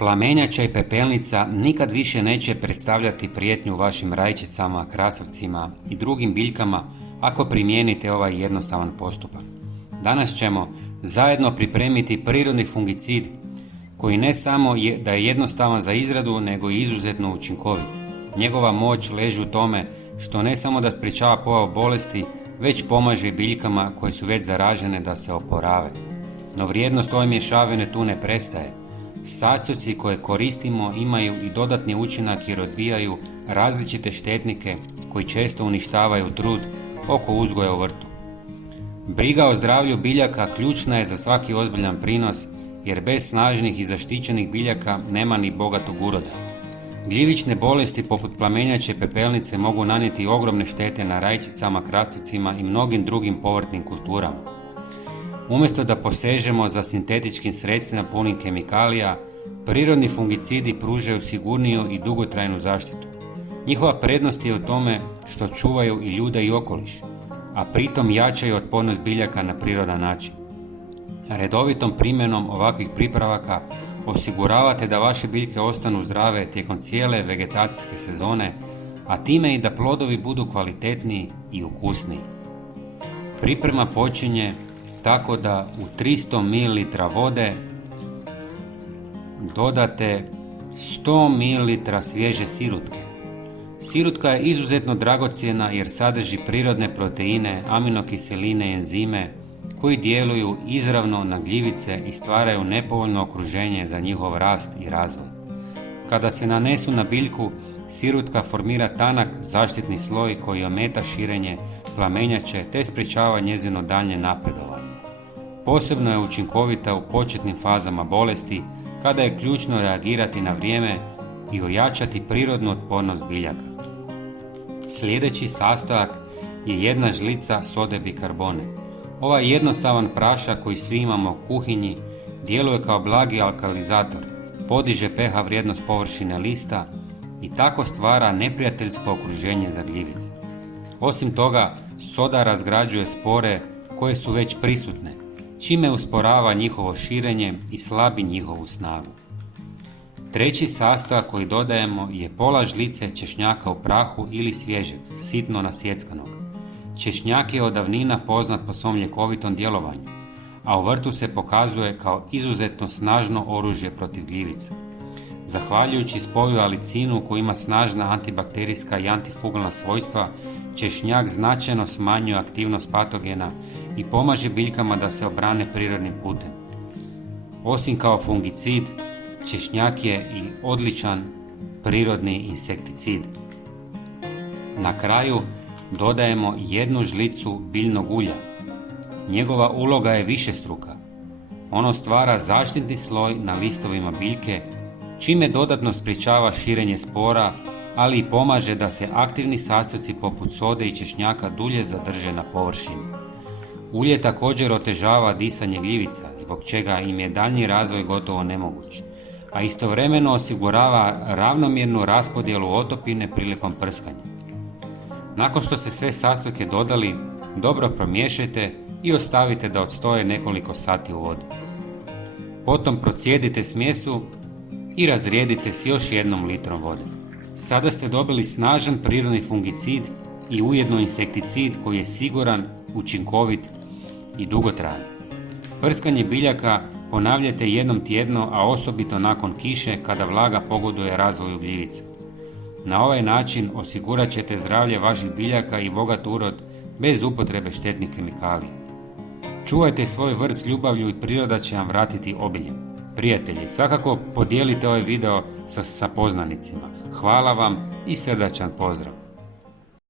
Plamenjača i pepelnica nikad više neće predstavljati prijetnju vašim rajčicama, krasavcima i drugim biljkama ako primijenite ovaj jednostavan postupak. Danas ćemo zajedno pripremiti prirodni fungicid koji ne samo da je jednostavan za izradu, nego i izuzetno učinkovit. Njegova moć leži u tome što ne samo da sprječava pojavu bolesti, već pomaže biljkama koje su već zaražene da se oporave. No vrijednost ove mješavine tu ne prestaje. Sastojci koje koristimo imaju i dodatni učinak jer odbijaju različite štetnike koji često uništavaju trud oko uzgoja u vrtu. Briga o zdravlju biljaka ključna je za svaki ozbiljan prinos, jer bez snažnih i zaštićenih biljaka nema ni bogatog uroda. Gljivične bolesti poput plamenjače i pepelnice mogu nanijeti ogromne štete na rajčicama, krastavcima i mnogim drugim povrtnim kulturama. Umjesto da posežemo za sintetičkim sredstvima punim kemikalija, prirodni fungicidi pružaju sigurniju i dugotrajnu zaštitu. Njihova prednost je u tome što čuvaju i ljude i okoliš, a pritom jačaju otpornost biljaka na prirodan način. Redovitom primjenom ovakvih pripravaka osiguravate da vaše biljke ostanu zdrave tijekom cijele vegetacijske sezone, a time i da plodovi budu kvalitetniji i ukusniji. Priprema počinje tako da u 300 ml vode dodate 100 ml svježe sirutke. Sirutka je izuzetno dragocjena jer sadrži prirodne proteine, aminokiseline i enzime koji djeluju izravno na gljivice i stvaraju nepovoljno okruženje za njihov rast i razvoj. Kada se nanesu na biljku, sirutka formira tanak zaštitni sloj koji ometa širenje plamenjače te sprječava njezino daljnje napredovanje. Posebno je učinkovita u početnim fazama bolesti, kada je ključno reagirati na vrijeme i ojačati prirodnu otpornost biljaka. Sljedeći sastojak je jedna žlica sode bikarbone. Ovaj jednostavan prašak koji svi imamo u kuhinji djeluje kao blagi alkalizator, podiže pH vrijednost površine lista i tako stvara neprijateljsko okruženje za gljivice. Osim toga, soda razgrađuje spore koje su već prisutne, čime usporava njihovo širenje i slabi njihovu snagu. Treći sastojak koji dodajemo je pola žlice češnjaka u prahu ili svježeg, sitno nasjeckanog. Češnjak je od davnina poznat po svom ljekovitom djelovanju, a u vrtu se pokazuje kao izuzetno snažno oružje protiv gljivica. Zahvaljujući spoju alicinu koji ima snažna antibakterijska i antifungalna svojstva, češnjak značajno smanjuje aktivnost patogena i pomaže biljkama da se obrane prirodnim putem. Osim kao fungicid, češnjak je i odličan prirodni insekticid. Na kraju dodajemo jednu žlicu biljnog ulja. Njegova uloga je višestruka. Ono stvara zaštitni sloj na listovima biljke, čime dodatno sprječava širenje spora, ali i pomaže da se aktivni sastojci poput sode i češnjaka dulje zadrže na površini. Ulje također otežava disanje gljivica, zbog čega im je daljnji razvoj gotovo nemoguć, a istovremeno osigurava ravnomjernu raspodjelu otopine prilikom prskanja. Nakon što ste sve sastojke dodali, dobro promiješajte i ostavite da odstoje nekoliko sati u vodi. Potom procijedite smjesu i razrijedite s još 1 litrom vode. Sada ste dobili snažan prirodni fungicid i ujedno insekticid koji je siguran, učinkovit i dugotrajan. Prskanje biljaka ponavljajte jednom tjedno, a osobito nakon kiše kada vlaga pogoduje razvoju gljivica. Na ovaj način osigurat ćete zdravlje vaših biljaka i bogat urod bez upotrebe štetnih kemikalija. Čuvajte svoj vrt s ljubavlju i priroda će vam vratiti obilje. Prijatelji, svakako podijelite ovaj video sa poznanicima. Hvala vam i srdačan pozdrav!